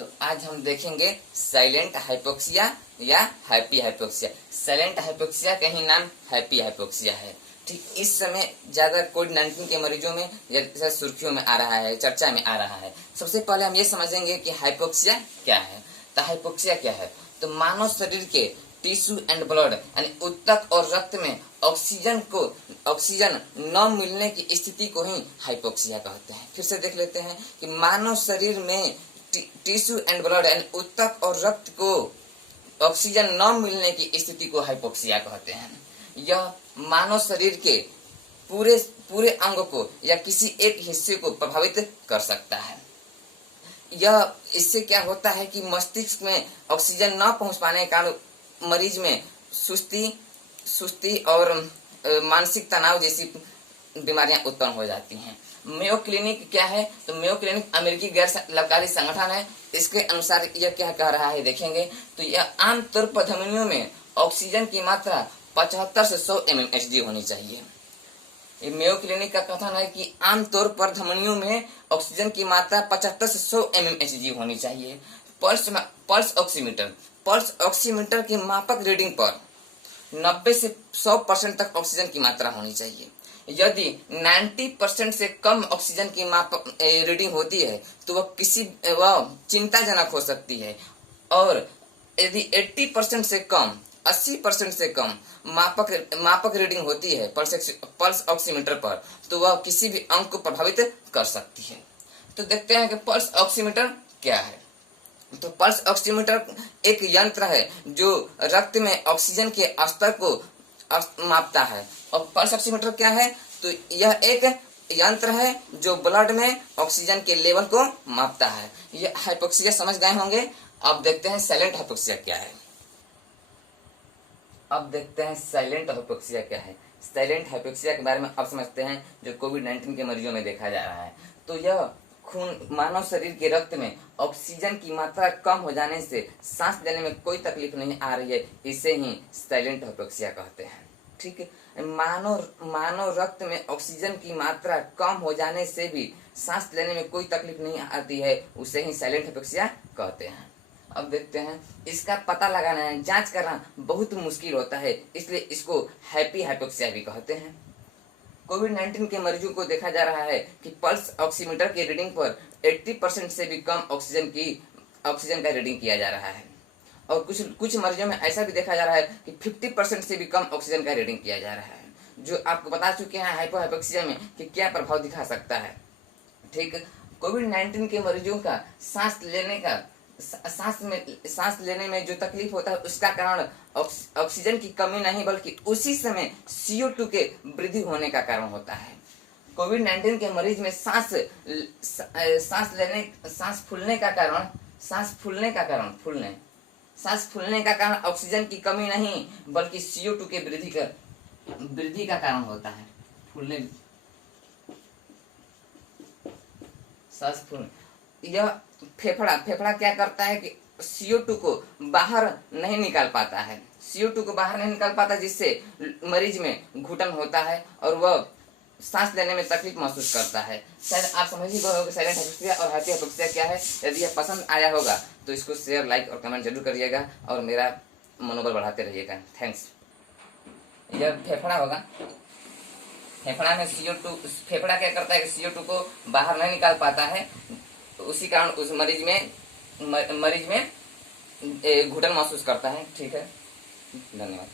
तो आज हम देखेंगे साइलेंट हाइपोक्सिया या हैप्पी हाइपोक्सिया। साइलेंट हाइपोक्सिया का ही नाम हैप्पी हाइपोक्सिया है। ठीक इस समय ज्यादा कोविड-19 के मरीजों में जैसे सुर्खियों में आ रहा है, चर्चा में आ रहा है। सबसे पहले हम ये समझेंगे कि हाइपोक्सिया क्या है। तो हाइपोक्सिया क्या है? तो मानव शरीर के टिश्यू एंड ब्लड यानी ऊतक और रक्त में ऑक्सीजन न मिलने की स्थिति को ही हाइपोक्सिया कहते हैं। फिर से देख लेते हैं कि मानव शरीर में टिश्यू एंड ब्लड यानी ऊतक और रक्त को ऑक्सीजन न मिलने की स्थिति को हाइपोक्सिया कहते हैं। यह मानव शरीर के पूरे अंग को या किसी एक हिस्से को प्रभावित कर सकता है। यह इससे क्या होता है कि मस्तिष्क में ऑक्सीजन न पहुंच पाने के कारण मरीज में सुस्ती और मानसिक तनाव जैसी बीमारियां उत्पन्न हो जाती हैं। मेयो क्लिनिक क्या है? तो मेयो क्लिनिक अमेरिकी गैर लाभकारी संगठन है। इसके अनुसार यह क्या कह रहा है देखेंगे तो यह आमतौर पर धमनियों में ऑक्सीजन की मात्रा 75 से 100 mmHg होनी चाहिए। ये मेयो क्लिनिक का कथन है कि आमतौर पर धमनियों में ऑक्सीजन की मात्रा 75 से 100 mmHg होनी चाहिए। पल्स ऑक्सीमीटर के मापक रीडिंग पर 90 से 100% तक ऑक्सीजन की मात्रा होनी चाहिए। यदि 90% से कम ऑक्सीजन की रीडिंग होती है तो वह चिंताजनक हो सकती है, और यदि 80% से कम 80% से कम मापक रीडिंग होती है पल्स ऑक्सीमीटर पर तो वह किसी भी अंग को प्रभावित कर सकती है। तो देखते हैं कि पल्स ऑक्सीमीटर क्या है। तो पल्स ऑक्सीमीटर एक यंत्र है जो रक्त में ऑक्सीजन के स्तर को मापता है। और पल्स ऑक्सीमीटर क्या है? तो यह एक यंत्र है जो ब्लड में ऑक्सीजन के लेवल को मापता है। यह हाइपोक्सिया समझ गए होंगे। अब देखते हैं साइलेंट हाइपोक्सिया क्या है। अब देखते हैं साइलेंट हाइपोक्सिया क्या है। साइलेंट हाइपोक्सिया के बारे में अब समझते हैं, जो कोविड-19 के मरीजों में देखा जा रहा है। तो यह मानव शरीर के रक्त में ऑक्सीजन की मात्रा कम हो जाने से सांस लेने में कोई तकलीफ नहीं आ रही है, इसे ही साइलेंट हाइपोक्सिया कहते हैं। ठीक है, मानव रक्त में ऑक्सीजन की मात्रा कम हो जाने से भी सांस लेने में कोई तकलीफ नहीं आती है, उसे ही साइलेंट हाइपोक्सिया कहते हैं। अब देखते हैं, इसका पता लगाना है, जांच करना बहुत मुश्किल होता है, इसलिए इसको हैप्पी हाइपोक्सिया भी कहते हैं। कोविड-19 के मरीजों को देखा जा रहा है कि पल्स ऑक्सीमीटर की रीडिंग पर 80% से भी कम ऑक्सीजन का रीडिंग किया जा रहा है, और कुछ मरीजों में ऐसा भी देखा जा रहा है कि 50% से भी कम ऑक्सीजन का रीडिंग किया जा रहा है, जो आपको बता चुके हैं हाइपोहाइपोक्सिया में कि क्या प्रभाव दिखा सकता है। ठीक, कोविड-19 के मरीजों का सांस लेने में जो तकलीफ होता है उसका कारण ऑक्सीजन की कमी नहीं बल्कि उसी समय CO2 के वृद्धि होने का कारण होता है। कोविड-19 के मरीज में सांस फूलने का कारण ऑक्सीजन की कमी नहीं बल्कि CO2 के वृद्धि का कारण होता है। यह फेफड़ा क्या करता है कि CO2 को बाहर नहीं निकाल पाता है। CO2 को बाहर नहीं निकाल पाता, जिससे मरीज में घुटन होता है और वह सांस लेने में तकलीफ महसूस करता है। शायद आप समझ ही गए होंगे साइलेंट हाइपोक्सिया और हैप्पी हाइपोक्सिया क्या है। यदि यह पसंद आया होगा तो इसको शेयर, लाइक और कमेंट जरूर करिएगा और मेरा मनोबल बढ़ाते रहिएगा। थैंक्स। यह फेफड़ा होगा। फेफड़ा में फेफड़ा क्या करता है कि CO2 को बाहर नहीं निकाल पाता है, उसी कारण उस मरीज में घुटन महसूस करता है। ठीक है, धन्यवाद।